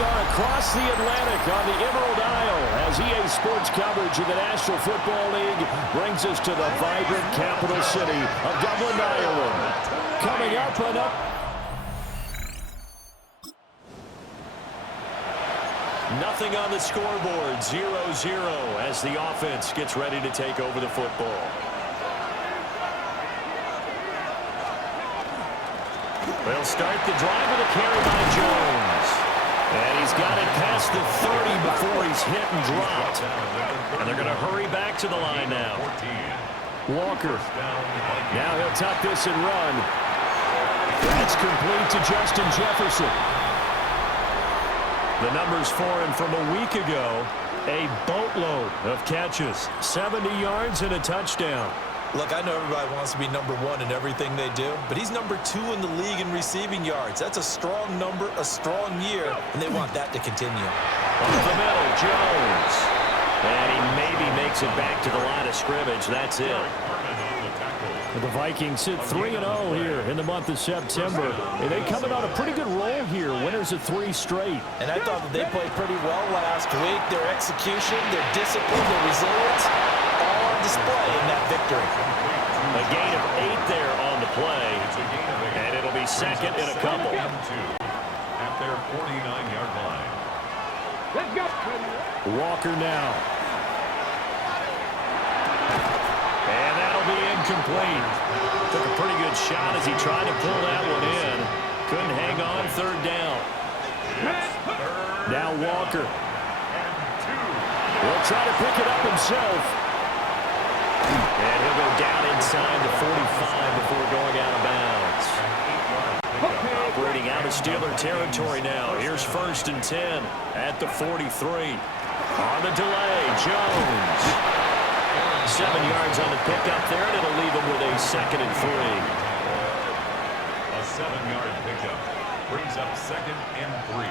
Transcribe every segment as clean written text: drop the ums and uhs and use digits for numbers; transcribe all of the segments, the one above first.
are across the Atlantic on the Emerald Isle as EA Sports coverage of the National Football League brings us to the vibrant capital city of Dublin, Ireland. Coming up and up. Nothing on the scoreboard, 0-0 as the offense gets ready to take over the football. They'll start the drive with a carry by Jones. And he's got it past the 30 before he's hit and dropped. And they're going to hurry back to the line now. Walker. Now he'll tuck this and run. That's complete to Justin Jefferson. The numbers for him from a week ago, a boatload of catches, 70 yards and a touchdown. Look, I know everybody wants to be number one in everything they do, but he's number 2 in the league in receiving yards. That's a strong number, a strong year, and they want that to continue. Up the middle, Jones. And he maybe makes it back to the line of scrimmage. That's it. The Vikings sit 3-0 here in the month of September. And they coming on a pretty good roll here. Winners of 3 straight. And I thought that they played pretty well last week. Their execution, their discipline, their resilience, all on display in that victory. A gain of 8 there on the play. And it'll be second and a couple. At their 49-yard line. Let's go. Walker now. And that'll be incomplete. Took a pretty good shot as he tried to pull that one in. Couldn't hang on, third down. Now Walker. Will try to pick it up himself. And he'll go down inside the 45 before going out of bounds. Operating out of Steeler territory now. Here's 1st and 10 at the 43. On the delay, Jones. 7 yards on the pickup there, and it'll leave him with a 2nd and 3. A 7-yard pickup brings up 2nd and 3.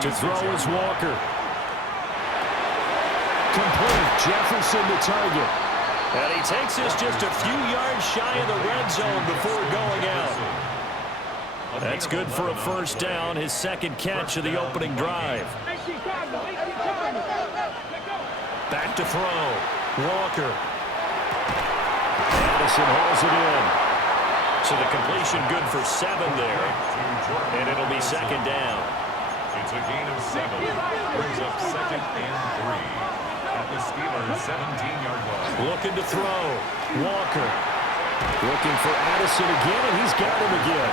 To throw is Walker. Complete. Jefferson the target. And he takes this just a few yards shy of the red zone before going out. That's good for a 1st down, his 2nd catch of the opening drive. Back to throw. Walker. Addison hauls it in. So the completion good for 7 there. And it'll be 2nd down. It's a gain of 7. Brings up 2nd and 3. At the Steelers' 17-yard line. Looking to throw. Walker. Looking for Addison again, and he's got him again.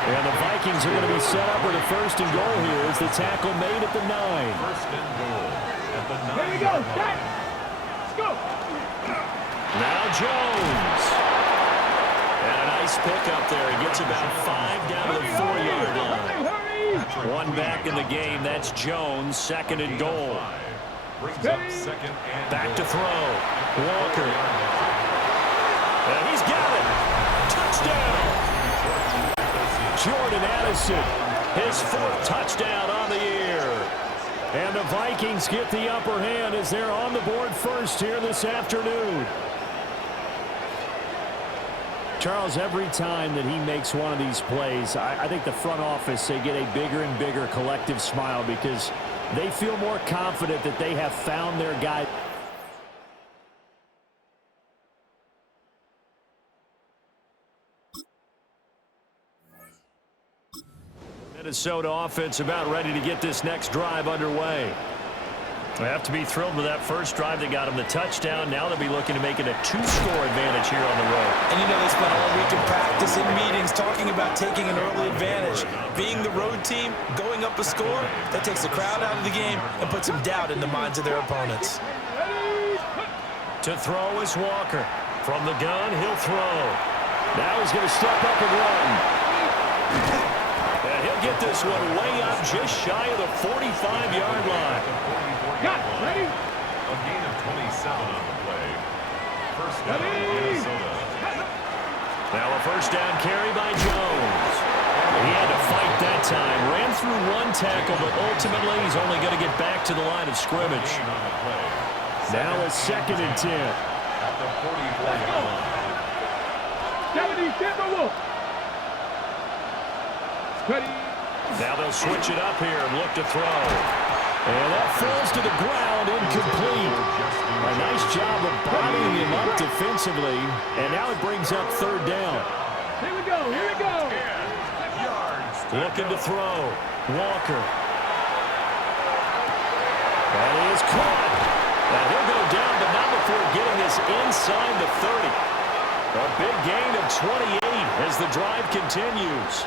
And the Vikings are going to be set up with a 1st and goal here as the tackle made at the 9. 1st and goal at the 9. Here we go. Let's go. Now Jones. And a nice pick up there. He gets about 5 down to the 4-yard line. One back in the game. That's Jones. 2nd and goal. Brings up 2nd and back to throw. Walker. And he's got it. Touchdown. Jordan Addison, his 4th touchdown on the year. And the Vikings get the upper hand as they're on the board first here this afternoon. Charles, every time that he makes one of these plays, I think the front office, they get a bigger and bigger collective smile because they feel more confident that they have found their guy. Minnesota offense about ready to get this next drive underway. They have to be thrilled with that first drive that got them the touchdown. Now they'll be looking to make it a 2-score advantage here on the road. And you know they spent all week in practice and meetings talking about taking an early advantage. Being the road team, going up a score, that takes the crowd out of the game and puts some doubt in the minds of their opponents. To throw is Walker. From the gun, he'll throw. Now he's going to step up and run. And he'll get this one way up just shy of the 45-yard line. Got it. Ready? A gain of 27 on the play. 1st down, Minnesota. Now a 1st down carry by Jones. He had to fight that time. Ran through one tackle, but ultimately he's only going to get back to the line of scrimmage. Now a 2nd and 10. At the 44-yard line. 70, Timberwolf. Ready? Now they'll switch it up here and look to throw. And that falls to the ground, incomplete. A nice job of bodying him up defensively. And now it brings up third down. Here we go, here we go. Looking to throw. Walker. That is caught. Now he'll go down, but not before getting this inside the 30. A big gain of 28 as the drive continues.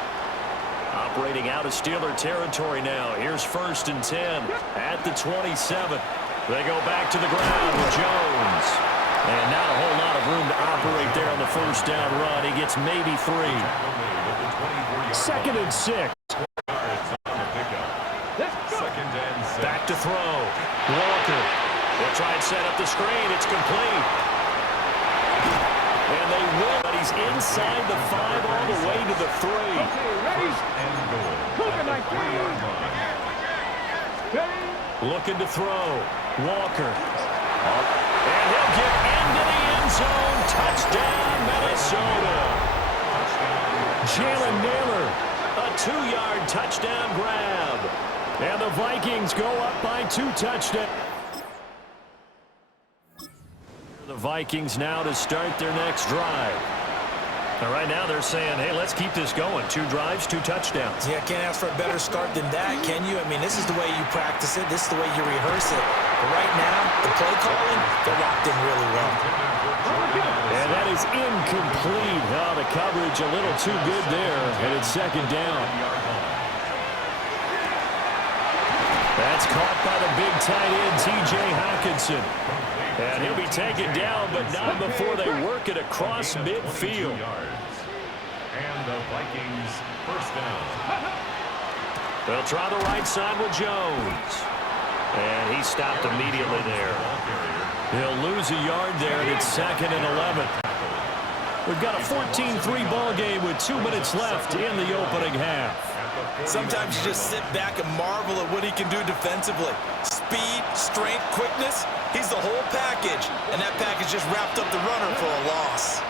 Operating out of Steeler territory now. Here's 1st and 10 at the 27. They go back to the ground with Jones. And not a whole lot of room to operate there on the first down run. He gets maybe 3. 2nd and 6. Back to throw. Walker. They'll try and set up the screen. It's complete. And they will, but he's inside the 5 all the way to the 3. Okay, ready? Moving like ready? Looking to throw. Walker. And he'll get into the end zone. Touchdown, Minnesota. Jalen Naylor. A 2-yard touchdown grab. And the Vikings go up by 2 touchdowns. The Vikings now to start their next drive. And right now they're saying, hey, let's keep this going. 2 drives, 2 touchdowns. Yeah, can't ask for a better start than that, can you? I mean, this is the way you practice it. This is the way you rehearse it. But right now, the play calling, they're locked in really well. And that is incomplete. Oh, the coverage a little too good there. And it's 2nd down. That's caught by the big tight end, T.J. Hockenson. And he'll be taken down, but not before they work it across midfield. And the Vikings 1st down. They'll try the right side with Jones. And he stopped immediately there. He'll lose a yard there, and it's 2nd and 11. We've got a 14-3 ball game with 2 minutes left in the opening half. Sometimes you just sit back and marvel at what he can do defensively. Speed, strength, quickness, he's the whole package. And that package just wrapped up the runner for a loss.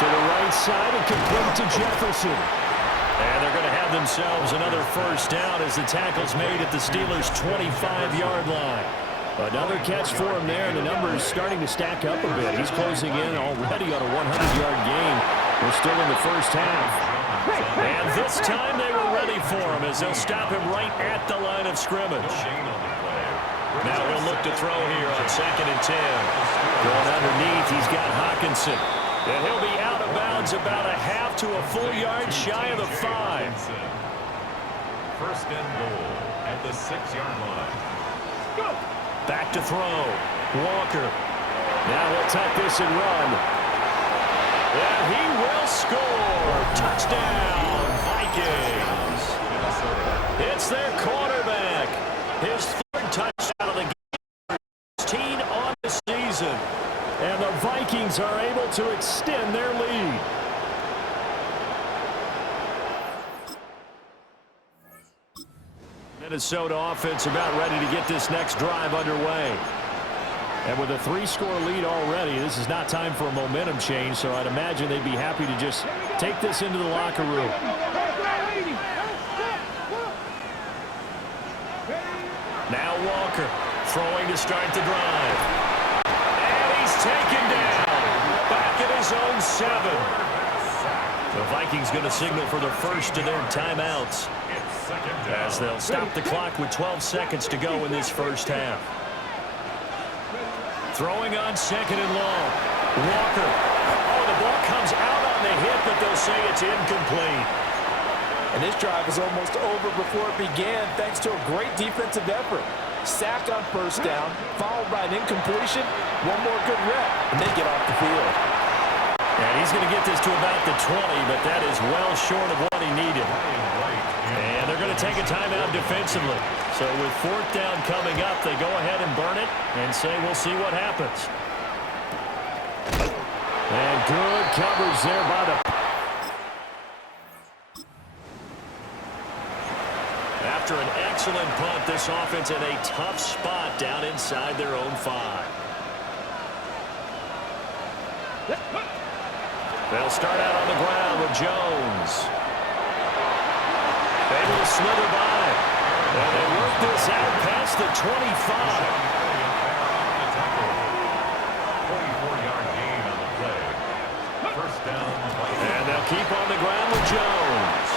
To the right side and complete to Jefferson. And they're going to have themselves another 1st down as the tackle's made at the Steelers' 25-yard line. Another catch for him there, and the numbers starting to stack up a bit. He's closing in already on a 100-yard game. We're still in the first half. And this time they were ready for him as they'll stop him right at the line of scrimmage. Now he'll look to throw here on 2nd and 10. Going underneath, he's got Hockenson. And he'll be out of bounds about a half to a full yard shy of the 5. 1st and goal at the 6-yard line. Go! Back to throw. Walker. Now he'll tuck this and run. And he will score. Touchdown, Vikings. It's their quarterback. His 3rd touchdown of the game. 16 on the season. And the Vikings are able to extend their lead. Minnesota offense about ready to get this next drive underway. And with a 3-score lead already, this is not time for a momentum change, so I'd imagine they'd be happy to just take this into the locker room. Now Walker throwing to start the drive. And he's taken down. Back at his own 7. The Vikings going to signal for the first of their timeouts as they'll stop the clock with 12 seconds to go in this first half. Throwing on 2nd and long. Walker. Oh, the ball comes out on the hit, but they'll say it's incomplete. And this drive is almost over before it began thanks to a great defensive effort. Sack on 1st down, followed by an incompletion, 1 more good rep, and they get off the field. And he's going to get this to about the 20, but that is well short of what he needed. And they're going to take a timeout defensively. So with 4th down coming up, they go ahead and burn it and say we'll see what happens. And good coverage there by the... After an excellent punt, this offense in a tough spot down inside their own 5. They'll start out on the ground. ground with Jones. Able to slither by. And they work this out past the 25. 44-yard gain on the play. First down. And they'll keep on the ground with Jones.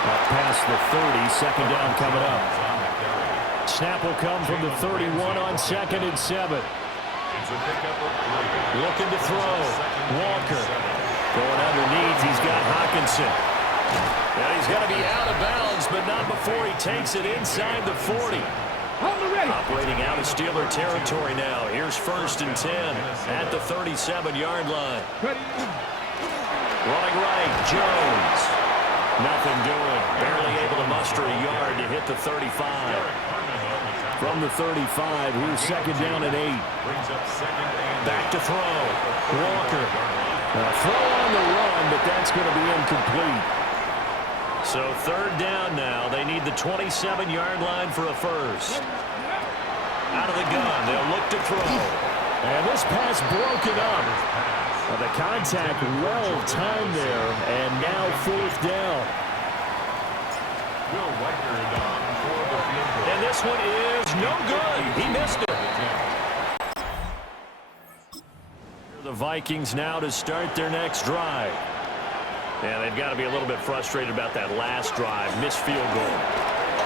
Up past the 30, second down coming up. Snap will come from the 31 on 2nd and 7. It's a pickup of 3. Looking to throw. Walker. Going underneath, he's got Hockenson. And he's got to be out of bounds, but not before he takes it inside the 40. On the ready. Operating out of Steeler territory now. Here's 1st and 10 at the 37-yard line. Ready. Running right, Jones. Nothing doing. Barely able to muster a yard to hit the 35. From the 35, here's 2nd down and 8. Brings up 2nd and Back to throw. Walker. Throw on the run, but that's going to be incomplete. So 3rd down now. They need the 27-yard line for a first. Out of the gun. They'll look to throw. And this pass broken up. The contact well timed there, and now 4th down. Will Weicker on for the field goal. And this one is no good. He missed it. The Vikings now to start their next drive. And they've got to be a little bit frustrated about that last drive. Missed field goal.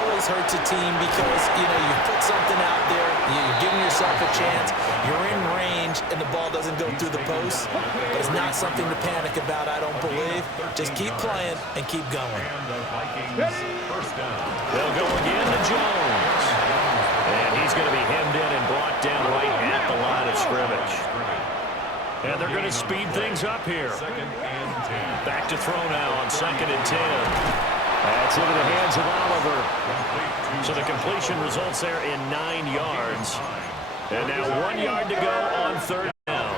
Always hurts a team because, you put something out there, you're giving yourself a chance, you're in range, and the ball doesn't go through the post. But it's not something to panic about, I don't believe. Just keep playing and keep going. And the Vikings first down. They'll go again to Jones. And he's going to be hemmed in and brought down right at the line of scrimmage. And they're going to speed things up here. 2nd and 10. Back to throw now on 2nd and 10. That's into the hands of Oliver. So the completion results there in 9 yards. And now 1 yard to go on 3rd down.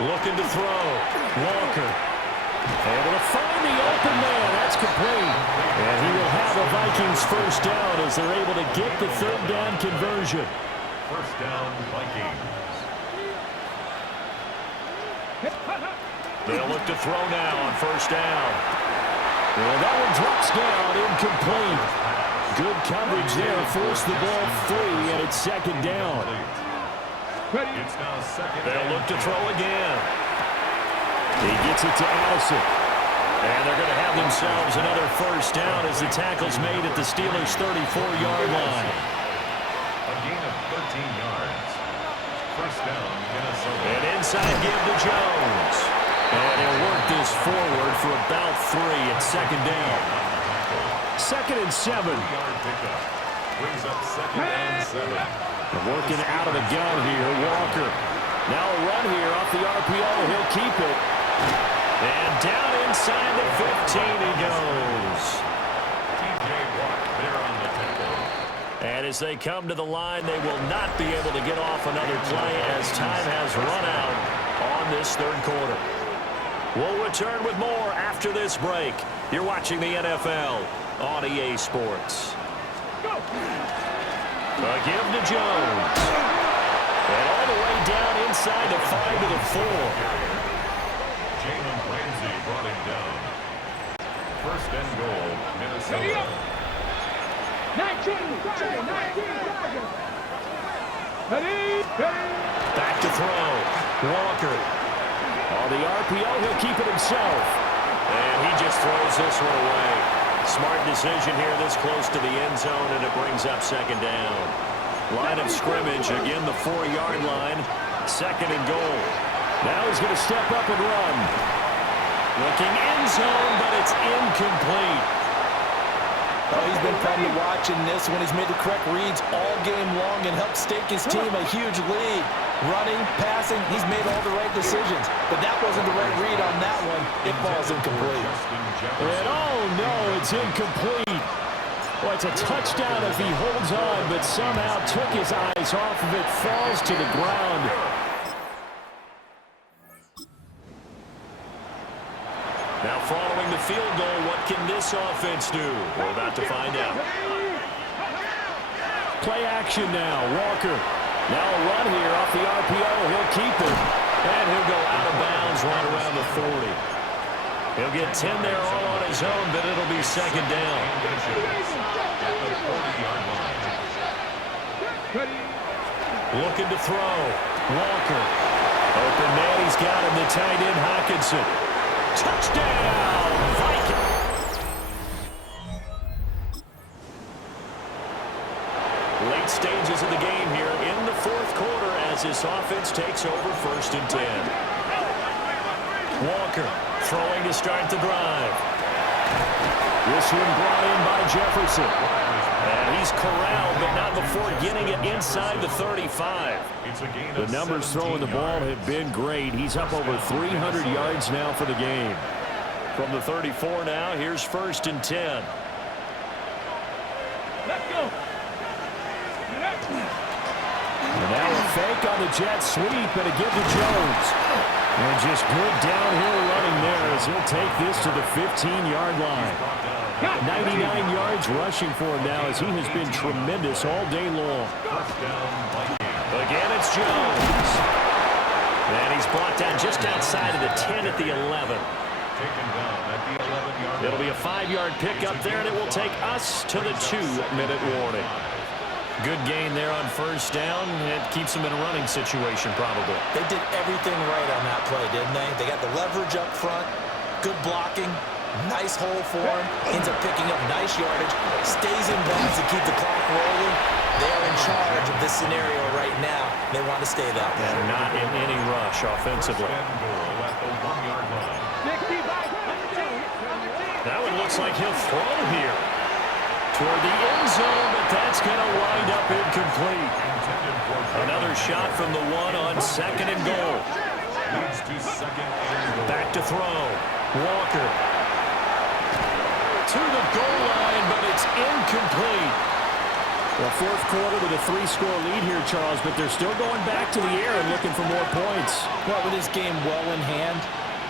Looking to throw. Walker. Able to find the open man. That's complete. And he will have a Vikings first down as they're able to get the 3rd down conversion. First down, Vikings. They'll look to throw now on 1st down. And that one drops down, incomplete. Good coverage there, forced the ball free, and it's 2nd down. Ready. It's now 2nd. They'll look to throw again. He gets it to Allison. And they're going to have themselves another first down as the tackle's made at the Steelers' 34-yard line. A gain of 13 yards. First down, Minnesota. And inside give to Jones. And he'll work this forward for about 3 at 2nd down. 2nd and 7. 3-yard pickup. Brings up 2nd and 7. And working out of the gun here, Walker. Now a run here off the RPO. He'll keep it. And down inside the 15 he goes. TJ Watt there on the tackle. And as they come to the line, they will not be able to get off another play as time has run out on this 3rd quarter. We'll return with more after this break. You're watching the NFL on EA Sports. Go. A give to Jones. And all the way down inside the 5 to the 4. Jalen Ramsey brought him down. First and goal, Ready Minnesota. up. 19. Ready. Ready. Back to throw. Walker. On the RPO, he'll keep it himself. And he just throws this one away. Smart decision here this close to the end zone, and it brings up 2nd down. Line of scrimmage, again the 4-yard line. 2nd and goal. Now he's going to step up and run. Looking end zone, but it's incomplete. Oh, he's been fun to watch in this when he's made the correct reads all game long and helped stake his team a huge lead. Running, passing, he's made all the right decisions. But that wasn't the right read on that one. It falls incomplete. And oh no, it's incomplete. Well, it's a touchdown if he holds on, but somehow took his eyes off of it, falls to the ground. Now following the field goal, what can this offense do? We're about to find out. Play action now, Walker. Now a run here off the RPO. He'll keep it. And he'll go out of bounds right around the He'll get 10 there all on his own, but it'll be second down. Looking to throw. Walker. Open man, he's got him. The tight end, Hockenson. Touchdown, Viking. Late stages of the game here in the fourth quarter as this offense takes over 1st and 10. Walker throwing to start the drive. This one brought in by Jefferson. And he's corralled, but not before getting it inside the 35. The numbers throwing the ball have been great. He's up over 300 yards now for the game. From the 34 now, here's 1st and 10. Let's go. And now a fake on the jet sweep and a give to Jones. And just good downhill running there as he'll take this to the 15-yard line. 99 yards rushing for him now as he has been tremendous all day long. Again, it's Jones. And he's brought down just outside of the 10 at the 11. It'll be a 5-yard pickup there, and it will take us to the 2-minute warning. Good gain there on 1st down. It keeps them in a running situation, probably. They did everything right on that play, didn't they? They got the leverage up front, good blocking, nice hole for him, ends up picking up nice yardage, stays in bounds to keep the clock rolling. They are in charge of this scenario right now. They want to stay that way. And not in any rush offensively. That one looks like he'll throw here toward the end zone, but that's going to wind up incomplete. Another shot from the one on 2nd and goal. Back to throw. Walker to the goal line, but it's incomplete. Well, fourth quarter with a 3-score lead here, Charles, but they're still going back to the air and looking for more points. Well, with this game well in hand,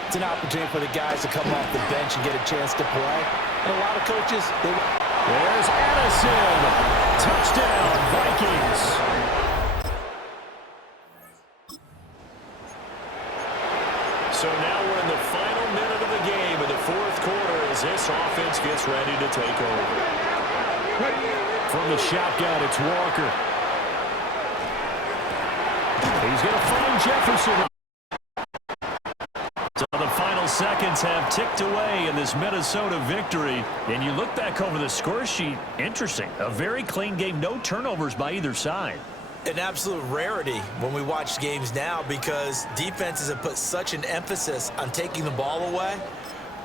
it's an opportunity for the guys to come off the bench and get a chance to play. And a lot of coaches, there's Addison. Touchdown, Vikings. So now we're in the final minute of the game in the fourth quarter as this offense gets ready to take over. From the shotgun, it's Walker. He's going to find Jefferson. So the final seconds have ticked away in this Minnesota victory. And you look back over the score sheet, interesting. A very clean game, no turnovers by either side. An absolute rarity when we watch games now because defenses have put such an emphasis on taking the ball away.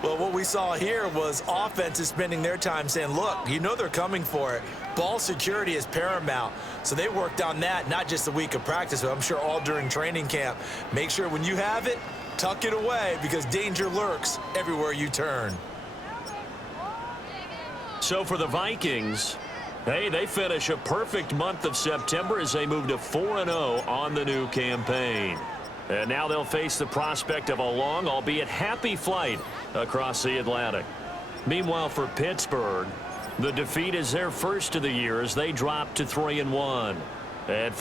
Well, what we saw here was offenses spending their time saying, look, you know they're coming for it. Ball security is paramount. So they worked on that, not just a week of practice, but I'm sure all during training camp. Make sure when you have it, tuck it away because danger lurks everywhere you turn. So for the Vikings, hey, they finish a perfect month of September as they move to 4-0 on the new campaign. And now they'll face the prospect of a long, albeit happy flight across the Atlantic. Meanwhile, for Pittsburgh, the defeat is their first of the year as they drop to 3-1. And